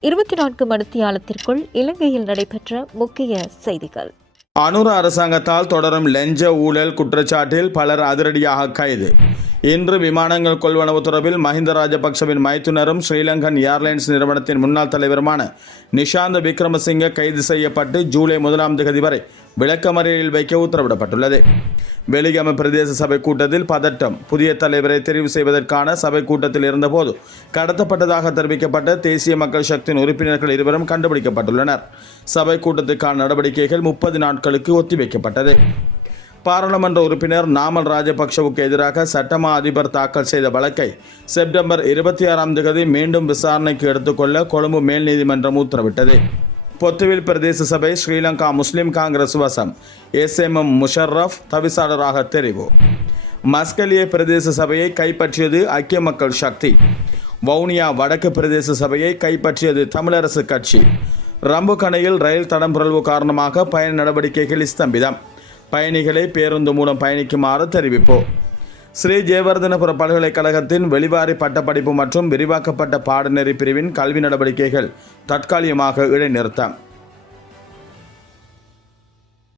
இருபத்தி நான்கு மணித்தியாலத்திற்குள் இலங்கையில் நடைபெற்ற முக்கிய செய்திகள். அனுர அரசாங்கத்தால் தொடரும் லஞ்ச ஊழல் குற்றச்சாட்டில் பலர் அதிரடியாக கைது. இன்று விமானங்கள் கொள்வனவு தொடர்பில் மஹிந்த ராஜபக்சவின் மைத்துனரும் ஸ்ரீலங்கன் ஏர்லைன்ஸ் நிறுவனத்தின் முன்னாள் தலைவருமான நிஷாந்த் விக்ரமசிங்க கைது செய்யப்பட்டு ஜூலை முதலாம் தேதி வரை விளக்கமறியலில் வைக்க உத்தரவிடப்பட்டுள்ளது. வெளிகம பிரதேச சபை கூட்டத்தில் பதட்டம் புதிய தலைவரை தெரிவு செய்வதற்கான சபை கூட்டத்தில் இருந்தபோது கடத்தப்பட்டதாக தெரிவிக்கப்பட்ட தேசிய மக்கள் சக்தியின் உறுப்பினர்கள் இருவரும் கண்டுபிடிக்கப்பட்டுள்ளனர். சபை கூட்டத்துக்கான நடவடிக்கைகள் முப்பது நாட்களுக்கு ஒத்திவைக்கப்பட்டது. பாராளுமன்ற உறுப்பினர் நாமல் ராஜபக்சவுக்கு எதிராக சட்டமா அதிபர் தாக்கல் செய்த வழக்கை செப்டம்பர் இருபத்தி ஆறாம் தேதி மீண்டும் விசாரணைக்கு எடுத்துக்கொள்ள கொழும்பு மேல் நீதிமன்றம் உத்தரவிட்டது. பொத்துவில் பிரதேச சபை ஸ்ரீலங்கா முஸ்லிம் காங்கிரஸ் வசம் எஸ் எம் எம் முஷர்ரஃப் தவிசாளராக தெரிவு. மஸ்கலிய பிரதேச சபையை கைப்பற்றியது ஐக்கிய மக்கள் சக்தி. வவுனியா வடக்கு பிரதேச சபையை கைப்பற்றியது தமிழரசு கட்சி. ரம்புகணையில் ரயில் தடம்புரல்வு காரணமாக பயண நடவடிக்கைகள் ஸ்தம்பிதம். பயணிகளை பேருந்து மூலம் பயணிக்குமாறு தெரிவிப்பு. ஸ்ரீ ஜெயவர்தனபுர பல்கலைக்கழகத்தின் வெளிவாரி பட்டப்படிப்பு மற்றும் விரிவாக்கப்பட்ட பாடநெறி பிரிவின் கல்வி நடவடிக்கைகள் தற்காலிகமாக இடைநிறுத்தம்.